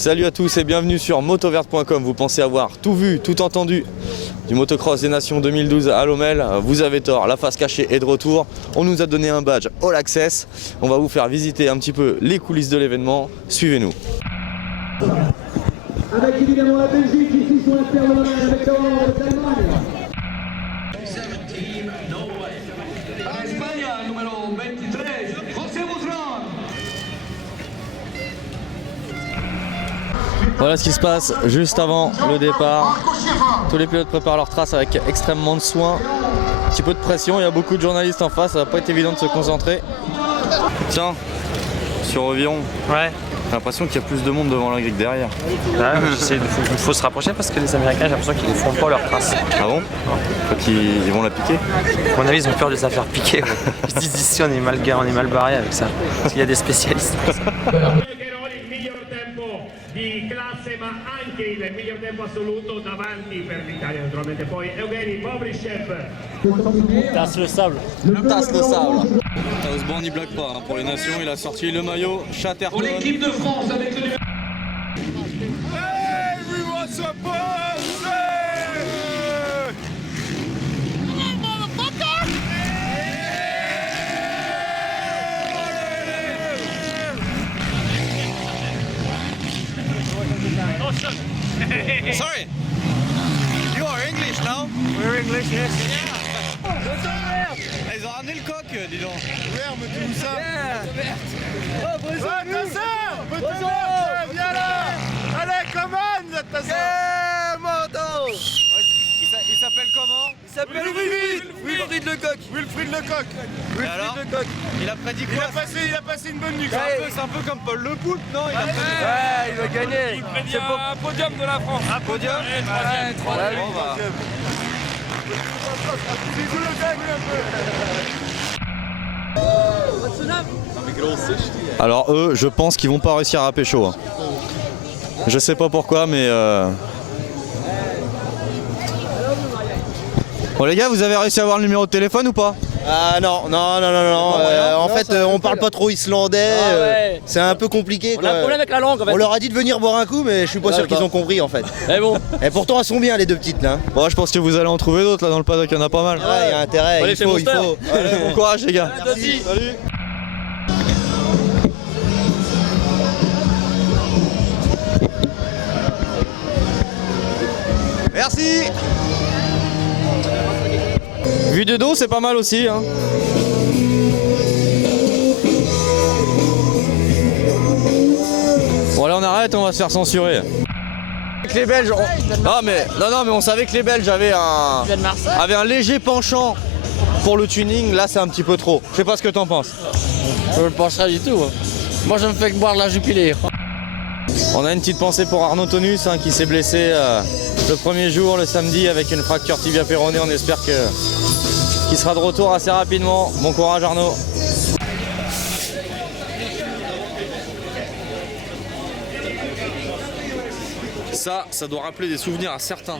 Salut à tous et bienvenue sur motoverte.com. Vous pensez avoir tout vu, tout entendu du motocross des nations 2012 à Lommel? Vous avez tort, la face cachée est de retour. On nous a donné un badge All Access. On va vous faire visiter un petit peu les coulisses de l'événement. Suivez-nous. Avec évidemment la Belgique ici sur l'Interlommel avec l'Allemagne. España, numéro 23, José Butron. Voilà ce qui se passe juste avant le départ. Tous les pilotes préparent leur trace avec extrêmement de soin. Un petit peu de pression, il y a beaucoup de journalistes en face, ça va pas être évident de se concentrer. Tiens, sur Oviron, ouais. J'ai l'impression qu'il y a plus de monde devant la grille que derrière. Ouais, il faut se rapprocher parce que les Américains, j'ai l'impression qu'ils ne font pas leur trace. Ah bon? Ils vont la piquer? À mon avis, ils ont peur de se la faire piquer. Ouais. Ils se disent ici, on est mal barré avec ça. Parce qu'il y a des spécialistes pour ça. Di classe ma anche il miglior tempo assoluto davanti per l'Italia naturalmente poi Evgeny Bobryshev. Tasse le sable. Tasse le sable. Osborne n'y blague pas, hein. Pour les nations il a sorti le maillot Chatterton. Pour l'équipe de France avec le numéro... Sorry, you are English now? We're English, yes. Ils ont ramené le coq, dis donc. Merde, mais tout ça. Oh, bonjour. Bonjour. Viens là. Allez, commande, attention. Moto. Il s'appelle comment? Il s'appelle Wilfried Lecoq. Wilfried Lecoq. Il a prédit quoi? Il a passé une bonne nuit. C'est un peu comme Paul Le Poulpe, non? Ouais, il va gagner. Il prédit un podium de la France. Un podium? Ouais, troisième. Bon, bah. Bisous le gars, un peu. Alors eux, je pense qu'ils vont pas réussir à pécho. Hein. Je sais pas pourquoi, mais Bon les gars, vous avez réussi à avoir le numéro de téléphone ou pas? Ah non. En fait, on parle pas trop islandais. C'est un peu compliqué. On a un problème avec la langue en fait. On leur a dit de venir boire un coup, mais je suis pas sûr qu'ils ont compris en fait. Mais bon. Et pourtant, elles sont bien les deux petites là. Bon, je pense que vous allez en trouver d'autres là dans le paddock, il y en a pas mal. Ouais, il y a intérêt. Allez, Il c'est faut. Monster. Allez, bon courage les gars. Merci. Salut. Merci. Vue de dos, c'est pas mal aussi. Hein. Bon, là on arrête, on va se faire censurer. Avec les Belges, non mais on savait que les Belges avaient un léger penchant pour le tuning. Là, c'est un petit peu trop. Je sais pas ce que t'en penses. Je ne pense pas du tout. Moi je me fais que boire de la Jupiler. On a une petite pensée pour Arnaud Tonus hein, qui s'est blessé le premier jour, le samedi, avec une fracture tibia péronée. On espère qu'il sera de retour assez rapidement. Bon courage Arnaud. Ça doit rappeler des souvenirs à certains.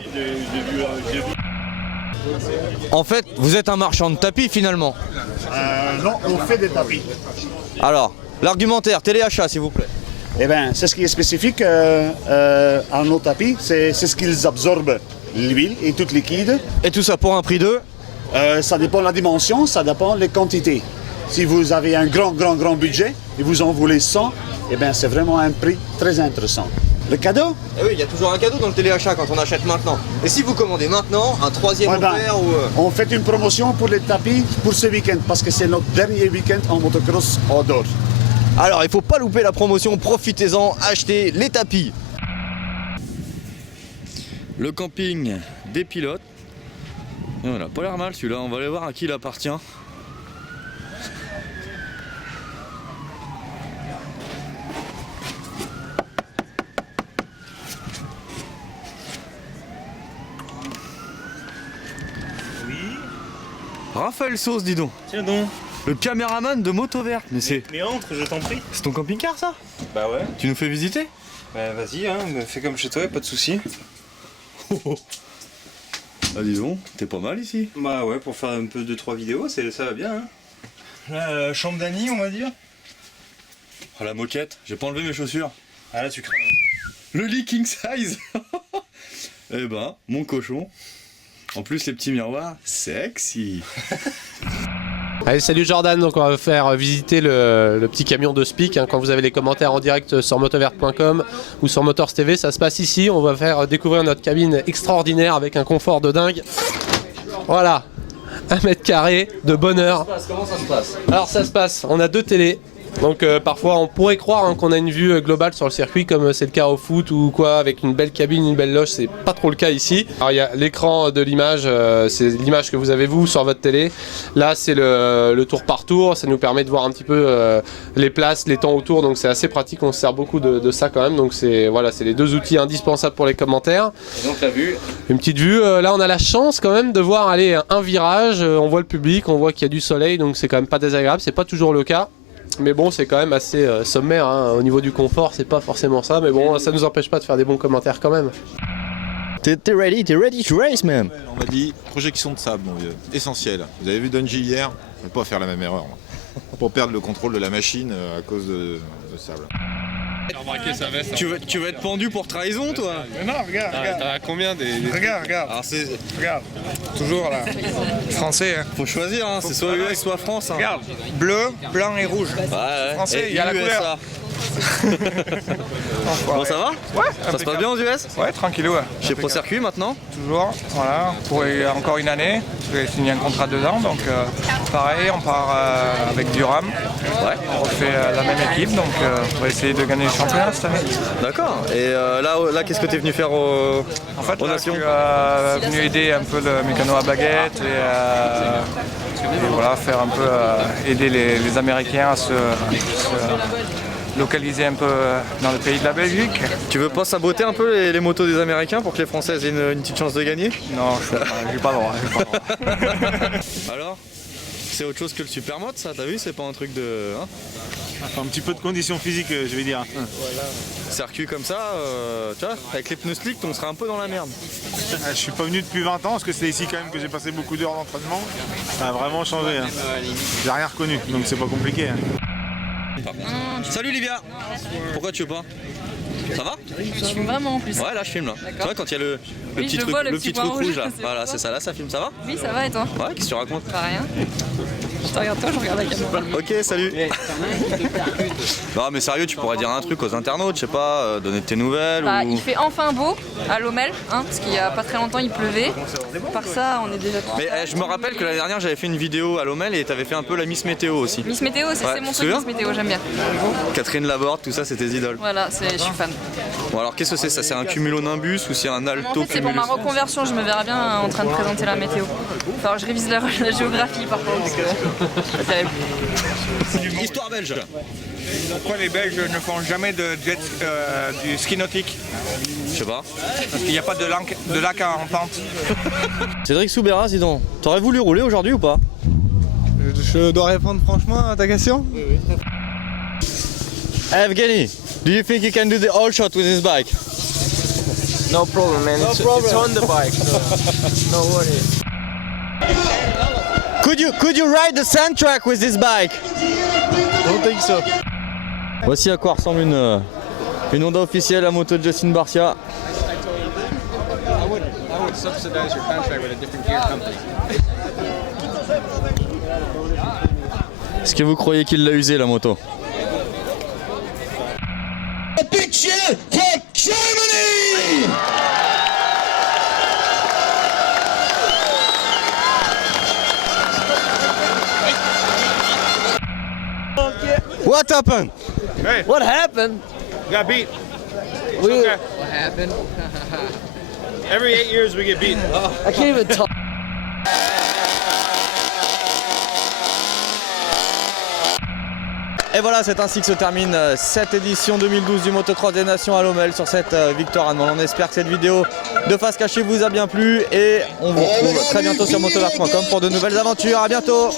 En fait, vous êtes un marchand de tapis finalement. Non, on fait des tapis. Alors, l'argumentaire, téléachat s'il vous plaît. Eh bien, c'est ce qui est spécifique à nos tapis, c'est ce qu'ils absorbent, l'huile et tout liquide. Et tout ça pour un prix de? Ça dépend de la dimension, ça dépend des quantités. Si vous avez un grand budget et vous en voulez 100, eh bien, c'est vraiment un prix très intéressant. Le cadeau? Eh oui, il y a toujours un cadeau dans le téléachat quand on achète maintenant. Et si vous commandez maintenant, un troisième offert ou... On fait une promotion pour les tapis pour ce week-end parce que c'est notre dernier week-end en motocross outdoor. Alors, il faut pas louper la promotion, profitez-en, achetez les tapis. Le camping des pilotes. Et voilà, pas l'air mal celui-là, on va aller voir à qui il appartient. Oui. Raphaël Sauce, dis donc. Tiens donc. Le caméraman de Motoverte. Mais entre, je t'en prie. C'est ton camping-car ça? Bah ouais. Tu nous fais visiter? Bah vas-y, hein, fais comme chez toi, pas de soucis. Ah dis donc, t'es pas mal ici. Bah ouais, pour faire un peu 2-3 vidéos, ça va bien. Hein. La chambre d'Annie, on va dire. Oh la moquette, j'ai pas enlevé mes chaussures. Ah là tu crains. Hein. Le lit king size. Eh ben, mon cochon. En plus, les petits miroirs, sexy. Allez, salut Jordan, donc on va faire visiter le petit camion de Speak, hein. Quand vous avez les commentaires en direct sur motovert.com ou sur Motors TV, ça se passe ici. On va faire découvrir notre cabine extraordinaire avec un confort de dingue. Voilà, 1 mètre carré de bonheur. Comment ça se passe? Alors ça se passe, on a 2 télés. Donc parfois on pourrait croire, hein, qu'on a une vue globale sur le circuit comme c'est le cas au foot ou quoi, avec une belle cabine, une belle loge. C'est pas trop le cas ici. Alors il y a l'écran de l'image, c'est l'image que vous avez vous sur votre télé. Là c'est le tour par tour, ça nous permet de voir un petit peu les places, les temps autour, donc c'est assez pratique, on se sert beaucoup de ça quand même. Donc c'est voilà, c'est les 2 outils indispensables pour les commentaires. Et donc la vue. Une petite vue, là on a la chance quand même de voir aller un virage, on voit le public, on voit qu'il y a du soleil, donc c'est quand même pas désagréable, c'est pas toujours le cas. Mais bon, c'est quand même assez sommaire, hein. Au niveau du confort, c'est pas forcément ça, mais bon, ça nous empêche pas de faire des bons commentaires quand même. T'es ready to race, man. On m'a dit projection de sable, mon vieux, essentiel. Vous avez vu Dungey hier, je ne vais pas faire la même erreur. Moi. Pour perdre le contrôle de la machine à cause de sable. Tu veux être pendu pour trahison, toi? Mais non, regarde. T'as combien des... Regarde. Alors Regarde. Toujours là. Français, hein. Faut choisir, hein. C'est soit US, soit France. Hein. Regarde. Bleu, blanc et rouge. Ouais. Français, il y a la couleur. Bon, ça va? Ouais. Ça se passe bien aux US? Ouais, tranquillou. Ouais. Chez Pro Circuit maintenant? Toujours, voilà. Pour encore une année. J'ai signé un contrat de 2 ans, donc pareil, on part avec du RAM. Ouais. On refait la même équipe, donc on va essayer de gagner le championnat cette année. D'accord. Et là qu'est-ce que tu es venu faire aux là, Nations? Je suis venu aider un peu le mécano à baguette et voilà, faire un peu aider les Américains à se localiser un peu dans le pays de la Belgique. Tu veux pas saboter un peu les motos des Américains pour que les Françaises aient une petite chance de gagner? Non, j'ai pas le droit. Alors? C'est autre chose que le supermode, ça, t'as vu? C'est pas un truc de... Hein? Enfin, un petit peu de condition physique, je vais dire. Voilà. Circuit comme ça, tu vois, avec les pneus slick, on serait un peu dans la merde. Je suis pas venu depuis 20 ans, parce que c'est ici quand même que j'ai passé beaucoup d'heures d'entraînement. Ça a vraiment changé. Hein. J'ai rien reconnu, donc c'est pas compliqué. Hein. Salut Livia. Pourquoi tu veux pas? Ça va? Je filme vraiment en plus. Ouais, là je filme là. Tu vois quand il y a le petit truc, le petit truc rouge là. C'est voilà, c'est ça, là ça filme, ça va? Oui, ça va et toi? Ouais, qu'est-ce que tu racontes? Pas rien. Je te regarde toi, je regarde la caméra. Ok, salut. Non mais sérieux, tu pourrais dire un truc aux internautes, je sais pas, donner tes nouvelles ou... Il fait enfin beau à Lommel, hein, parce qu'il y a pas très longtemps il pleuvait. Par ça, on est déjà... Mais je me rappelle que l'année dernière j'avais fait une vidéo à Lommel et t'avais fait un peu la Miss Météo aussi. Miss Météo, c'est mon truc, Miss Météo, j'aime bien. Catherine Laborde, tout ça, c'est tes idoles. Voilà, je suis fan. Bon alors qu'est-ce que c'est ça? C'est un cumulonimbus ou c'est un alto cumulus? C'est pour ma reconversion, je me verrai bien en train de présenter la météo. Enfin, je révise la géographie par contre, parce que c'est terrible. Histoire belge. Pourquoi les Belges ne font jamais de jet, du ski nautique? Je sais pas. Parce qu'il n'y a pas de lac en pente. Cédric Soubera, dis donc, t'aurais voulu rouler aujourd'hui ou pas? Je dois répondre franchement à ta question? Oui. Evgeny, do you think you can do the all shot with this bike? No problem, man. It's on the bike, so no worries. Could you ride the sand track with this bike? Don't think so. Voici à quoi ressemble une Honda officielle à moto de Justin Barcia. I would subsidize your contract with a different gear company. Est-ce que vous croyez qu'il l'a usé la moto? A big cheer for Germany! What happened? Hey. What happened? Got beat. What happened? Every 8 years we get beaten. I can't even talk. Et voilà, c'est ainsi que se termine cette édition 2012 du Motocross des Nations à Lommel sur cette victoire allemande. On espère que cette vidéo de face cachée vous a bien plu et on vous retrouve très bientôt sur motovert.com pour de nouvelles aventures. À bientôt.